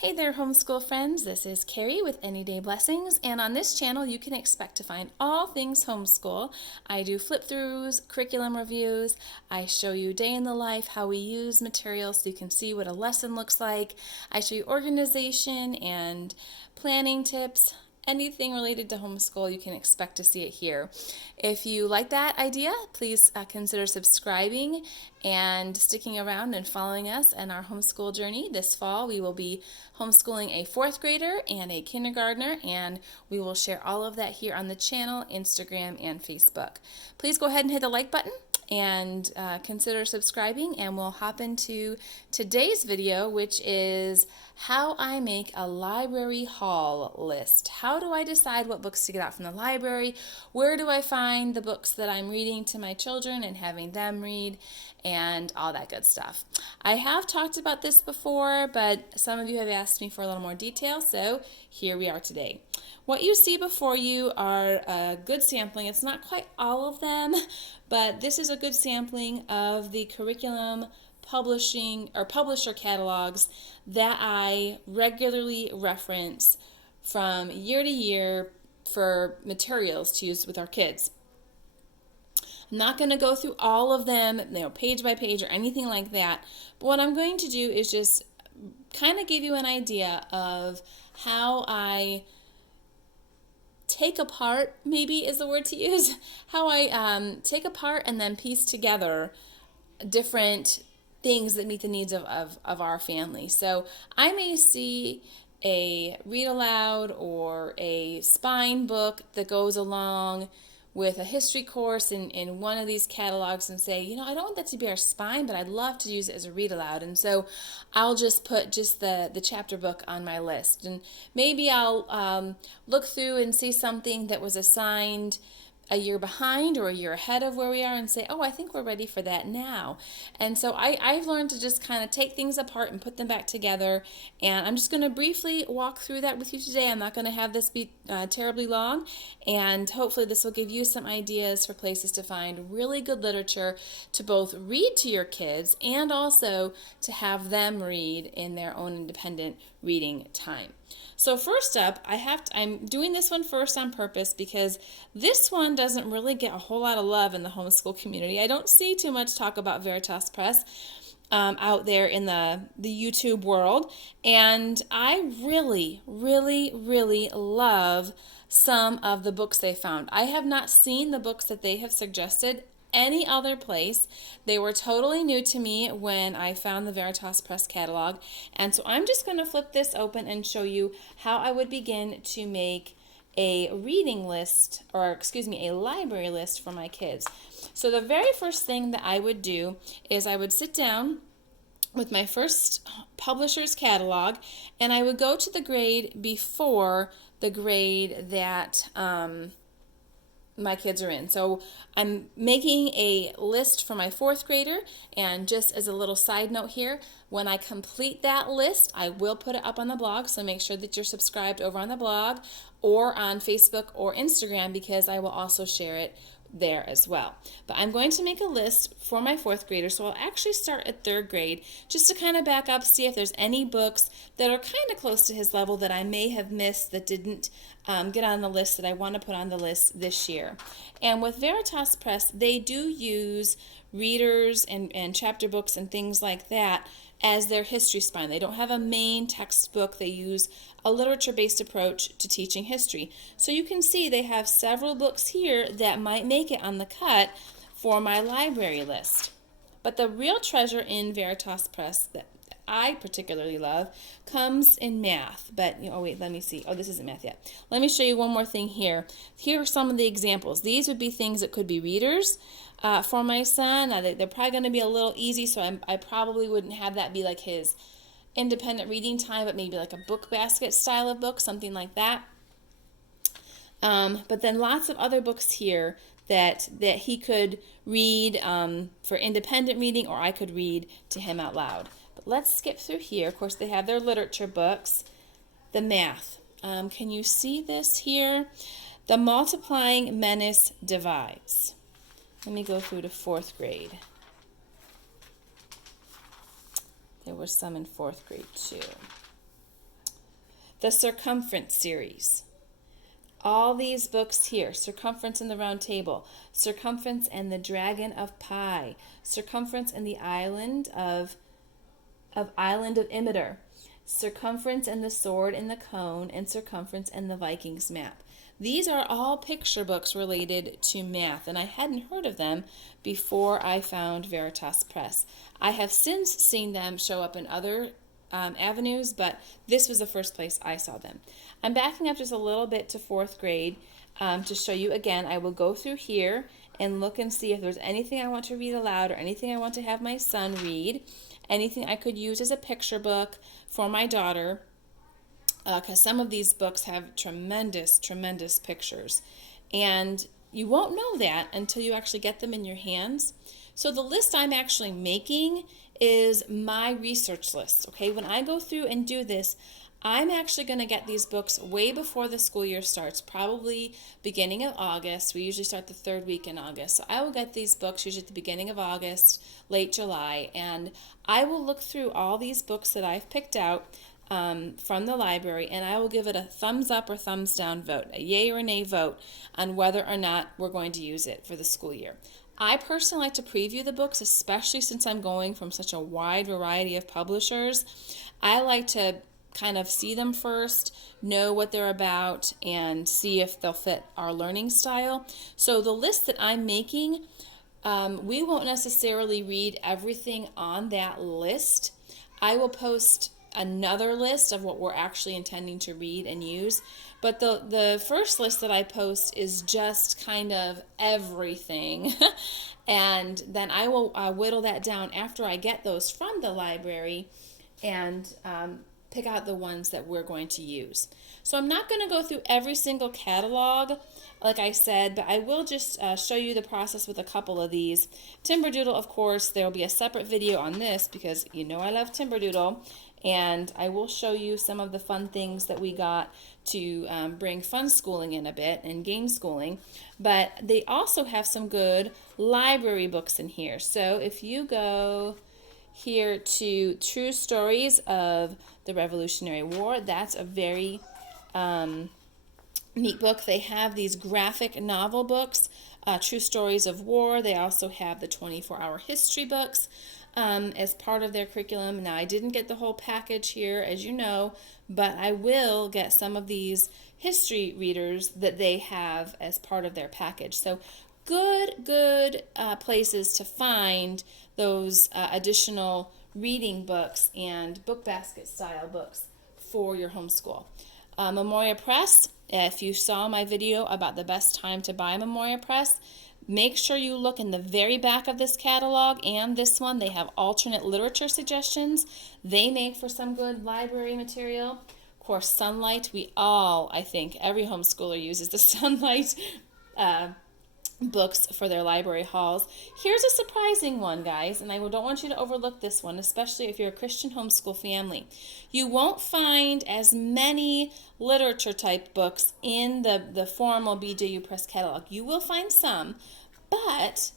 Hey there, homeschool friends. This is Carrie with Any Day Blessings, and on this channel you can expect to find all things homeschool. I do flip-throughs, curriculum reviews, I show you day in the life, how we use materials so you can see what a lesson looks like. I show you organization and planning tips. Anything related to homeschool, you can expect to see it here. If you like that idea, please consider subscribing and sticking around and following us in our homeschool journey. This fall, we will be homeschooling a fourth grader and a kindergartner, and we will share all of that here on the channel, Instagram, and Facebook. Please go ahead and hit the like button and consider subscribing, and we'll hop into today's video, which is how I make a library haul list. How do I decide what books to get out from the library? Where do I find the books that I'm reading to my children and having them read, and all that good stuff. I have talked about this before, but some of you have asked me for a little more detail, so here we are today. What you see before you are a good sampling. It's not quite all of them, but this is a good sampling of the curriculum publishing or publisher catalogs that I regularly reference from year to year for materials to use with our kids. I'm not going to go through all of them, page by page or anything like that, but what I'm going to do is just kind of give you an idea of how I take apart, maybe is the word to use, how I take apart and then piece together different things that meet the needs of our family. So I may see a read aloud or a spine book that goes along with a history course in one of these catalogs and say, I don't want that to be our spine, but I'd love to use it as a read aloud. And so I'll just put the chapter book on my list. And maybe I'll look through and see something that was assigned a year behind or a year ahead of where we are and say, I think we're ready for that now. And so I've learned to just kind of take things apart and put them back together. And I'm just going to briefly walk through that with you today. I'm not going to have this be terribly long. And hopefully this will give you some ideas for places to find really good literature to both read to your kids and also to have them read in their own independent reading time. So first up, I'm doing this one first on purpose because this one doesn't really get a whole lot of love in the homeschool community. I don't see too much talk about Veritas Press out there in the YouTube world, and I really, really, really love some of the books they found. I have not seen the books that they have suggested any other place. They were totally new to me when I found the Veritas Press catalog, and so I'm just going to flip this open and show you how I would begin to make a reading list, or a library list for my kids. So the very first thing that I would do is I would sit down with my first publisher's catalog, and I would go to the grade before the grade that my kids are in. So I'm making a list for my fourth grader, and just as a little side note here, when I complete that list, I will put it up on the blog, so make sure that you're subscribed over on the blog or on Facebook or Instagram, because I will also share it there as well. But I'm going to make a list for my fourth grader, so I'll actually start at third grade just to kind of back up, see if there's any books that are kind of close to his level that I may have missed that didn't get on the list that I want to put on the list this year. And with Veritas Press, they do use readers and chapter books and things like that as their history spine. They don't have a main textbook. They use a literature-based approach to teaching history. So you can see they have several books here that might make it on the cut for my library list. But the real treasure in Veritas Press that I particularly love comes in math. But, let me see. This isn't math yet. Let me show you one more thing here. Here are some of the examples. These would be things that could be readers for my son. They're probably going to be a little easy, so I probably wouldn't have that be like his independent reading time, but maybe like a book basket style of book, something like that. But then lots of other books here that he could read for independent reading, or I could read to him out loud. But let's skip through here. Of course, they have their literature books. The math. Can you see this here? The multiplying menace divides. Let me go through to fourth grade. There was some in fourth grade too. the Circumference series. All these books here, Circumference and the Round Table, Circumference and the Dragon of Pi, Circumference and the Island of Imiter, Circumference and the Sword and the Cone, and Circumference and the Vikings Map. These are all picture books related to math, and I hadn't heard of them before I found Veritas Press. I have since seen them show up in other avenues, but this was the first place I saw them. I'm backing up just a little bit to 4th grade to show you again. I will go through here and look and see if there's anything I want to read aloud or anything I want to have my son read, anything I could use as a picture book for my daughter, because some of these books have tremendous, tremendous pictures. And you won't know that until you actually get them in your hands. So the list I'm actually making is my research list. Okay, when I go through and do this, I'm actually going to get these books way before the school year starts, probably beginning of August. We usually start the 3rd week in August. So I will get these books usually at the beginning of August, late July, and I will look through all these books that I've picked out from the library, and I will give it a thumbs up or thumbs down vote, a yay or a nay vote on whether or not we're going to use it for the school year. I personally like to preview the books, especially since I'm going from such a wide variety of publishers. I like to kind of see them first, know what they're about, and see if they'll fit our learning style. So the list that I'm making, we won't necessarily read everything on that list. I will post another list of what we're actually intending to read and use. But the first list that I post is just kind of everything. And then I will whittle that down after I get those from the library and pick out the ones that we're going to use. So I'm not going to go through every single catalog, like I said, but I will just show you the process with a couple of these. Timberdoodle, of course, there will be a separate video on this because you know I love Timberdoodle. And I will show you some of the fun things that we got to bring fun schooling in a bit and game schooling. But they also have some good library books in here. So if you go here to True Stories of the Revolutionary War, that's a very neat book. They have these graphic novel books, True Stories of War. They also have the 24-hour history books as part of their curriculum. Now, I didn't get the whole package here, as you know, but I will get some of these history readers that they have as part of their package. So good places to find those additional reading books and book basket style books for your homeschool. Memoria Press, if you saw my video about the best time to buy Memoria Press, make sure you look in the very back of this catalog and this one. They have alternate literature suggestions. They make for some good library material. Of course, Sunlight, I think every homeschooler uses the Sunlight books for their library hauls. Here's a surprising one, guys, and I don't want you to overlook this one, especially if you're a Christian homeschool family. You won't find as many literature type books in the formal BJU Press catalog. You will find some, but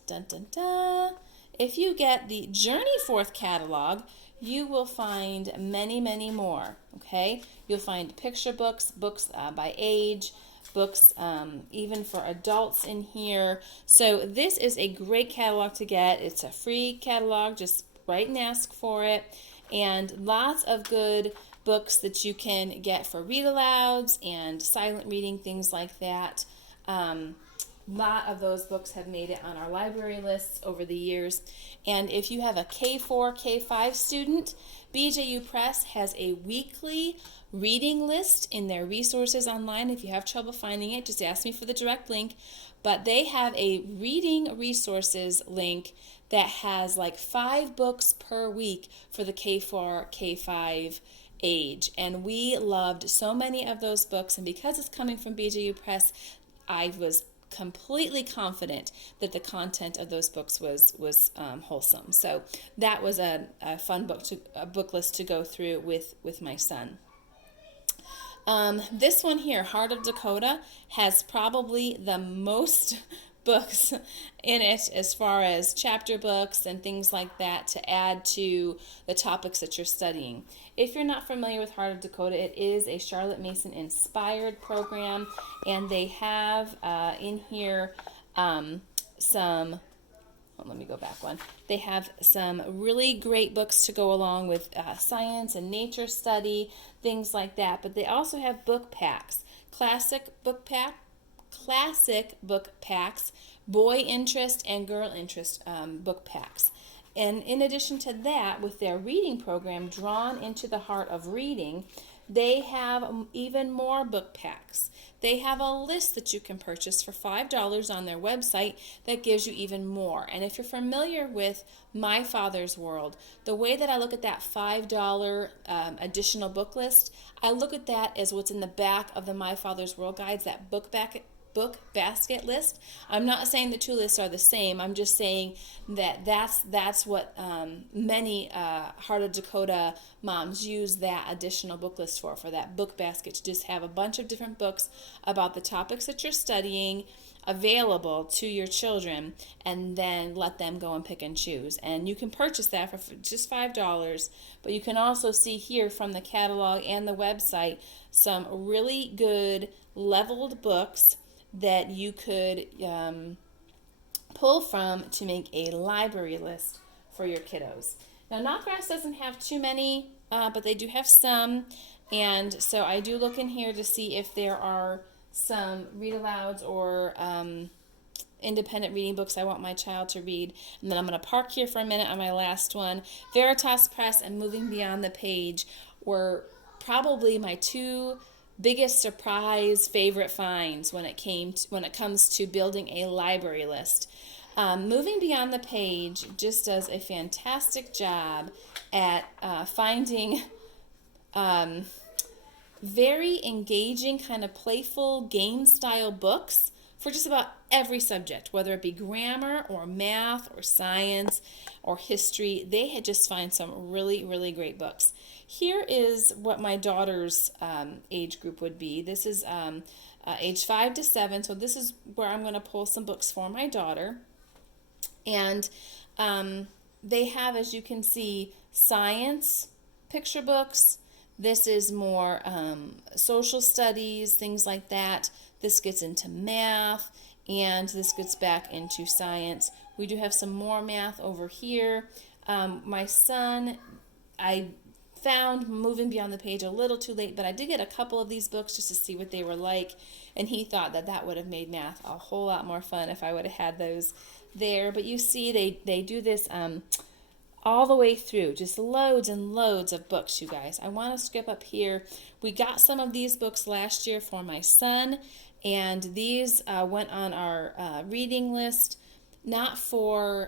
if you get the Journey Forth catalog, you will find many more. Okay, you'll find picture books, books by age, books even for adults in here. So this is a great catalog to get. It's a free catalog. Just write and ask for it. And lots of good books that you can get for read alouds and silent reading, things like that. Lot of those books have made it on our library lists over the years. And if you have a K4, K5 student, BJU Press has a weekly reading list in their resources online. If you have trouble finding it, just ask me for the direct link. But they have a reading resources link that has like 5 books per week for the K4, K5 age. And we loved so many of those books. And because it's coming from BJU Press, I was completely confident that the content of those books was wholesome. So that was a fun book list to go through with my son. This one here, Heart of Dakota, has probably the most books in it as far as chapter books and things like that to add to the topics that you're studying. If you're not familiar with Heart of Dakota, it is a Charlotte Mason inspired program, and they have in here some, let me go back one. They have some really great books to go along with science and nature study, things like that. But they also have book packs, classic book packs, boy interest and girl interest book packs. And in addition to that, with their reading program, Drawn into the Heart of Reading, they have even more book packs. They have a list that you can purchase for $5 on their website that gives you even more. And if you're familiar with My Father's World, the way that I look at that $5 additional book list, I look at that as what's in the back of the My Father's World guides, that book basket list. I'm not saying the two lists are the same. I'm just saying that that's what many Heart of Dakota moms use that additional book list for that book basket, to just have a bunch of different books about the topics that you're studying available to your children, and then let them go and pick and choose. And you can purchase that for just $5, but you can also see here from the catalog and the website some really good leveled books that you could pull from to make a library list for your kiddos. Now, Knotgrass doesn't have too many, but they do have some, and so I do look in here to see if there are some read-alouds or independent reading books I want my child to read. And then I'm going to park here for a minute on my last one. Veritas Press and Moving Beyond the Page were probably my two biggest surprise favorite finds when it comes to building a library list. Moving Beyond the Page just does a fantastic job at finding very engaging, kind of playful game style books for just about every subject, whether it be grammar or math or science or history. They had just find some really, really great books. Here is what my daughter's age group would be. This is age 5 to 7, so this is where I'm going to pull some books for my daughter. And they have, as you can see, science picture books. This is more social studies, things like that. This gets into math, and this gets back into science. We do have some more math over here. My son, I found Moving Beyond the Page a little too late, but I did get a couple of these books just to see what they were like, and he thought that would have made math a whole lot more fun if I would have had those there. But you see they do this all the way through, just loads and loads of books, you guys. I want to skip up here. We got some of these books last year for my son, and these went on our reading list, not for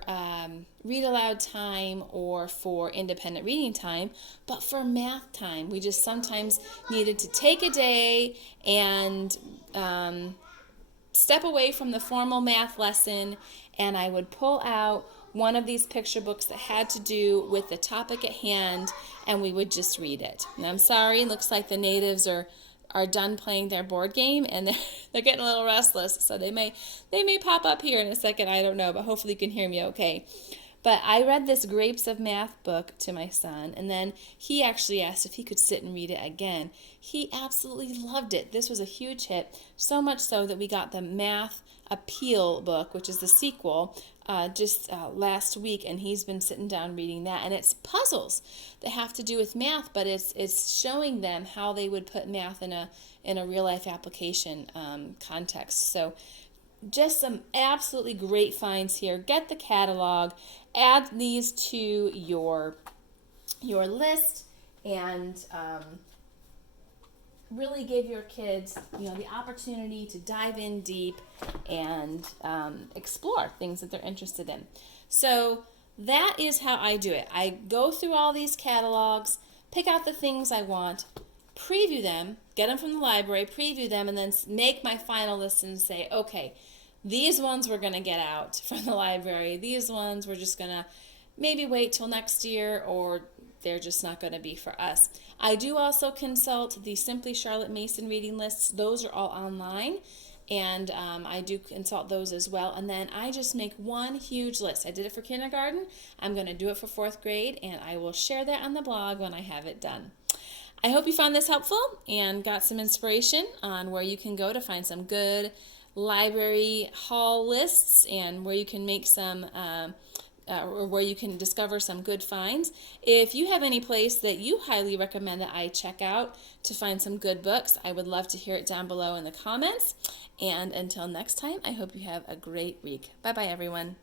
read aloud time or for independent reading time, but for math time. We just sometimes needed to take a day and step away from the formal math lesson, and I would pull out one of these picture books that had to do with the topic at hand, and we would just read it. And I'm sorry, it looks like the natives are done playing their board game, and they're getting a little restless, so they may pop up here in a second, I don't know, but hopefully you can hear me okay. But I read this Grapes of Math book to my son, and then he actually asked if he could sit and read it again. He absolutely loved it. This was a huge hit, so much so that we got the Math Appeal book, which is the sequel, just last week, and he's been sitting down reading that. And it's puzzles that have to do with math, but it's showing them how they would put math in a real life application context. So just some absolutely great finds here. Get the catalog, add these to your list, and really give your kids, the opportunity to dive in deep and explore things that they're interested in. So that is how I do it. I go through all these catalogs, pick out the things I want, preview them, get them from the library, preview them, and then make my final list and say, okay, these ones we're going to get out from the library. These ones we're just going to maybe wait till next year, or they're just not going to be for us. I do also consult the Simply Charlotte Mason reading lists. Those are all online, and I do consult those as well. And then I just make one huge list. I did it for kindergarten. I'm going to do it for 4th grade, and I will share that on the blog when I have it done. I hope you found this helpful and got some inspiration on where you can go to find some good library haul lists and where you can make some or where you can discover some good finds. If you have any place that you highly recommend that I check out to find some good books, I would love to hear it down below in the comments. And until next time, I hope you have a great week. Bye-bye, everyone.